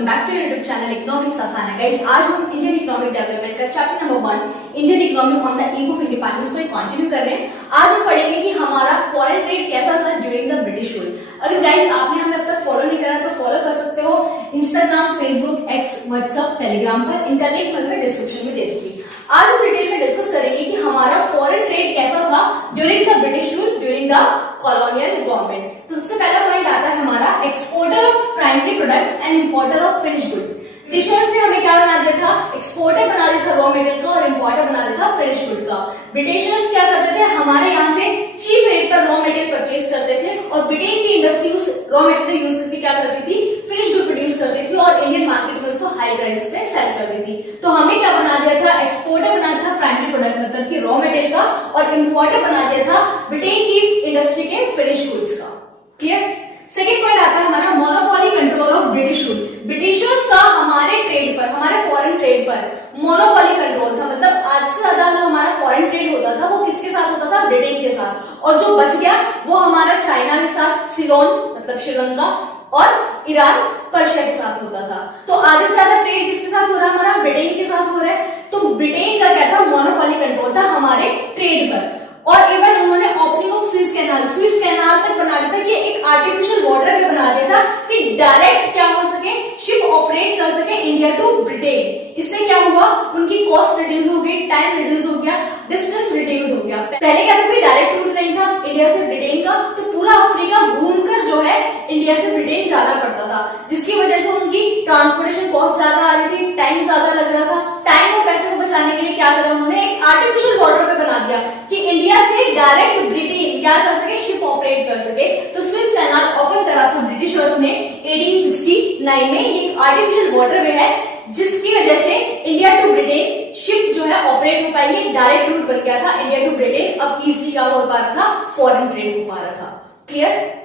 Welcome back to YouTube channel economics आसान है। Guys, आज हम इंडियन इकोनॉमिक डेवलपमेंट का chapter number 1 Indian economy on the eve of independence को continue कर रहे हैं। आज हम पढ़ेंगे कि हमारा फॉरेन ट्रेड कैसा था ड्यूरिंग द ब्रिटिश रूल। अगर गाइस आपने हमें अब तक फॉलो नहीं करा तो फॉलो कर सकते हो Instagram, Facebook, x, WhatsApp, Telegram पर। इनका लिंक मैं डिस्क्रिप्शन में दे दूंगी। आज हम डिटेल में डिस्कस करेंगे कि हमारा फॉरेन ट्रेड कैसा था during the British rule, during the colonial government. तो सबसे पहला पॉइंट आता है हमारा exporter of primary products and importer of finish good. Britishers ने हमें क्या बना दिया था? एक्सपोर्टर बना दिया था रॉ मटेरियल का और इंपोर्टर बना दिया था फिनिश गुड का। ब्रिटिशर्स क्या करते थे? हमारे यहाँ से चीप रेट पर रॉ मटेरियल परचेज करते थे और ब्रिटेन की इंडस्ट्री उस रॉ मटेरियल यूज करके क्या करती थी? फिनिश गुड प्रोड्यूस करती थी और इंडियन मार्केट में उसको हाई प्राइसेस पे सेल करती थी। तो हमें क्या बना दिया था? एक्सपोर्टर बना दिया था प्राइमरी प्रोडक्ट मतलब कि रॉ मटेरियल का और इंपोर्टर बना दिया था ब्रिटेन की इंडस्ट्री के फिनिश गुड्स का। क्लियर? सेकेंड पॉइंट आता है हमारा monopoly control of British rule. Britishers का हमारे ट्रेड पर, हमारे फॉरेन ट्रेड पर मोनोपोली कंट्रोल था। मतलब आज से ज्यादा जो हमारा फॉरेन ट्रेड होता था वो किसके साथ होता था? ब्रिटेन के साथ। और जो बच गया वो हमारा चाइना के साथ, सिलोन मतलब श्रीलंका और ईरान, पर्शिया के साथ होता था। तो आधे से ज्यादा ट्रेड किसके साथ हो रहा है? हमारा ब्रिटेन के साथ हो रहा है। तो ब्रिटेन का क्या था? मोनोपोली कंट्रोल था हमारे ट्रेड पर। और इवन उन्होंने ओपनिंग ऑफ स्विस कैनाल तक बना दिया था कि एक आर्टिफिशियल वाटर वे बना दिया था कि डायरेक्ट क्या हो सके, शिप ऑपरेट कर सके इंडिया टू ब्रिटेन। इससे क्या हुआ? उनकी कॉस्ट रिड्यूस हो गई, टाइम रिड्यूस हो गया, डिस्टेंस रिड्यूस हो गया। पहले क्या था? कोई डायरेक्ट रूट नहीं था इंडिया से ब्रिटेन का, तो पूरा अफ्रीका घूमकर जो है इंडिया से ब्रिटेन जाना पड़ता था, जिसकी वजह से उनकी ट्रांसपोर्टेशन कॉस्ट ज्यादा आ रही थी, टाइम ज्यादा लग रहा था। टाइम और पैसे को बचाने के लिए क्या करा उन्होंने? एक आर्टिफिशियल वाटर वे बना दिया कि इंडिया से डायरेक्ट ब्रिटेन क्या कर सके? शिप ऑपरेट कर सके। तो स्विस कैनाल ओपन करा था ब्रिटिशर्स ने 1869 में। ये आर्टिफिशियल वाटर वे है जिसकी वजह से इंडिया टू ब्रिटेन शिप जो है ऑपरेट हो पाएगी। डायरेक्ट रूट बन गया था इंडिया टू ब्रिटेन। अब इजीली क्या हो पा रहा था? फॉरेन ट्रेड हो पा रहा था। क्लियर?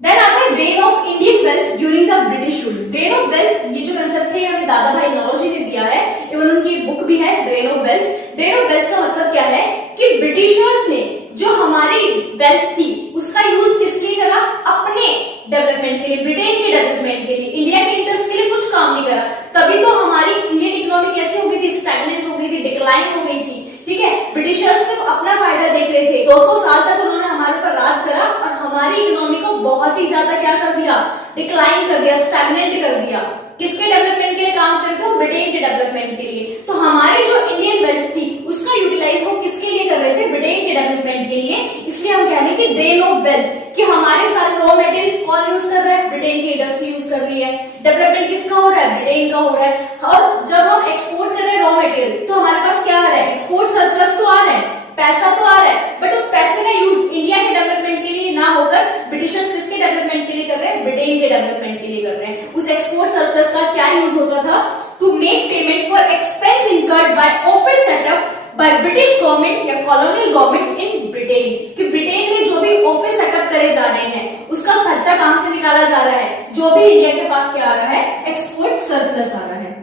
देन आता है drain of Indian wealth during the British rule. Drain of wealth ये जो कंसेप्ट है हमें दादा भाई नौरोजी ने दिया है, इवन उनकी बुक भी है drain of wealth. Drain of wealth का मतलब क्या है कि ब्रिटिशर्स ने जो हमारी वेल्थ थी उसका यूज किस लिए करा? अपने डेवलपमेंट के लिए, ब्रिटेन के डेवलपमेंट के लिए, इंडिया के इंटरेस्ट के लिए कुछ काम नहीं करा। तभी तो हमारी इंडियन इकोनॉमी कैसे हो गई थी? स्टैग्नेंट हो गई थी, डिक्लाइन हो गई थी। ठीक है, ब्रिटिशर्स सिर्फ अपना फायदा देख रहे थे। 200 साल तक उन्होंने हमारे पर राज करा और हमारी इकोनॉमी को बहुत ही ज्यादा क्या कर दिया? डिक्लाइन कर दिया, स्टैग्नेंट कर दिया। किसके डेवलपमेंट के लिए काम करते हो? ब्रिटेन के डेवलपमेंट के लिए। तो हमारी जो इंडियन वेल्थ थी उसका यूटिलाइज वो किसके लिए कर रहे थे? ब्रिटेन के डेवलपमेंट के लिए। इसलिए हम कह रहे हैं कि ड्रेन ऑफ वेल्थ, कि हमारे साथ रॉ मटेरियल कौन यूज कर रहा है? ब्रिटेन की इंडस्ट्री यूज कर रही है। डेवलपमेंट किसका हो रहा है? ब्रिटेन का हो रहा है। और जब हम एक्सपोर्ट कर रहे हैं रॉ मटेरियल तो हमारे पास क्या आ रहा है? एक्सपोर्ट सरप्लस तो आ रहा है, पैसा तो आ रहा है, बट उस पैसे का यूज इंडिया के डेवलपमेंट के लिए ना होकर ब्रिटिशर्स किसके डेवलपमेंट के लिए कर रहे हैं? ब्रिटेन के डेवलपमेंट के लिए कर रहे हैं। उस एक्सपोर्ट सरप्लस का क्या यूज होता था? To make payment for expense incurred by office setup by British government या कॉलोनियल गवर्नमेंट इन ब्रिटेन। कि ब्रिटेन में जो भी ऑफिस सेटअप करे जा रहे हैं उसका खर्चा कहां से निकाला जा रहा है? जो भी इंडिया के पास क्या आ रहा है? एक्सपोर्ट सरप्लस आ रहा है।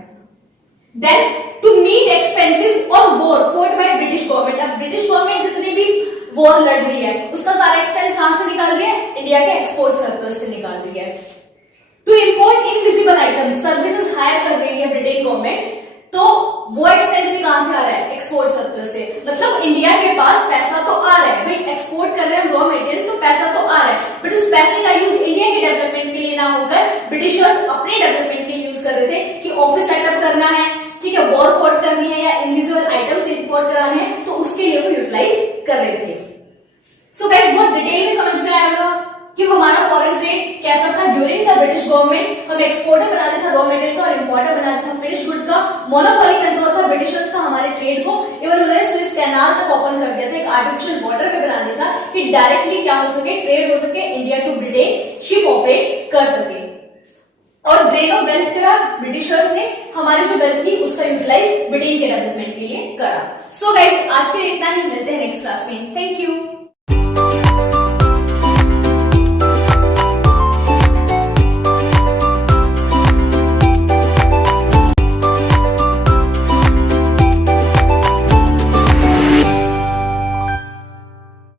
Then to meet expenses on war fought by British government. अब ब्रिटिश गवर्नमेंट जितनी भी वॉर लड़ रही है उसका सारा एक्सपेंस कहां से निकाल रही है? इंडिया के एक्सपोर्ट सरप्लस से निकाल रही है। To import invisible items, services hire कर रही है ब्रिटेन गवर्नमेंट, तो वो एक्सपेंस भी कहां से आ रहा है? एक्सपोर्ट सरप्लस से। मतलब इंडिया के पास पैसा तो आ रहा है, भाई एक्सपोर्ट कर रहे हैं रॉ मटेरियल तो पैसा तो आ रहा है, बट उस पैसे का यूज इंडिया के डेवलपमेंट के लिए ना होकर ब्रिटिशर्स अपने डेवलपमेंट के लिए यूज कर रहे थे कि ऑफिस सेटअप करना है, ठीक है, वॉर फोर्ट करनी है या इनविजिबल आइटम्स इंपोर्ट कराने हैं, तो उसके लिए वो यूटिलाइज कर रहे थे। सो गाइस, बहुत डिटेल में समझ में आया होगा कि हमारा फॉरेन ट्रेड कैसा था ड्यूरिंग द ब्रिटिश गवर्नमेंट। हम एक्सपोर्टर बना देता था रॉ मटेरियल का और इंपोर्टर बना देता था फिनिश गुड का। मोनोपोली कंट्रोल था ब्रिटिशर्स का हमारे ट्रेड को। इवन उन्होंने स्विस कैनाल तक ओपन कर दिया था, एक आर्टिफिशियल वाटर पे बना दिया था कि डायरेक्टली क्या हो सके? ट्रेड हो सके, India to Britain ship operate कर सके। और ड्रेन ऑफ वेल्थ करा ब्रिटिशर्स ने, हमारी जो वेल्थ थी उसका यूटिलाइज ब्रिटेन के डेवलपमेंट के लिए करा। सो गाइस, आज के लिए इतना ही, मिलते हैं नेक्स्ट क्लास में। Thank you.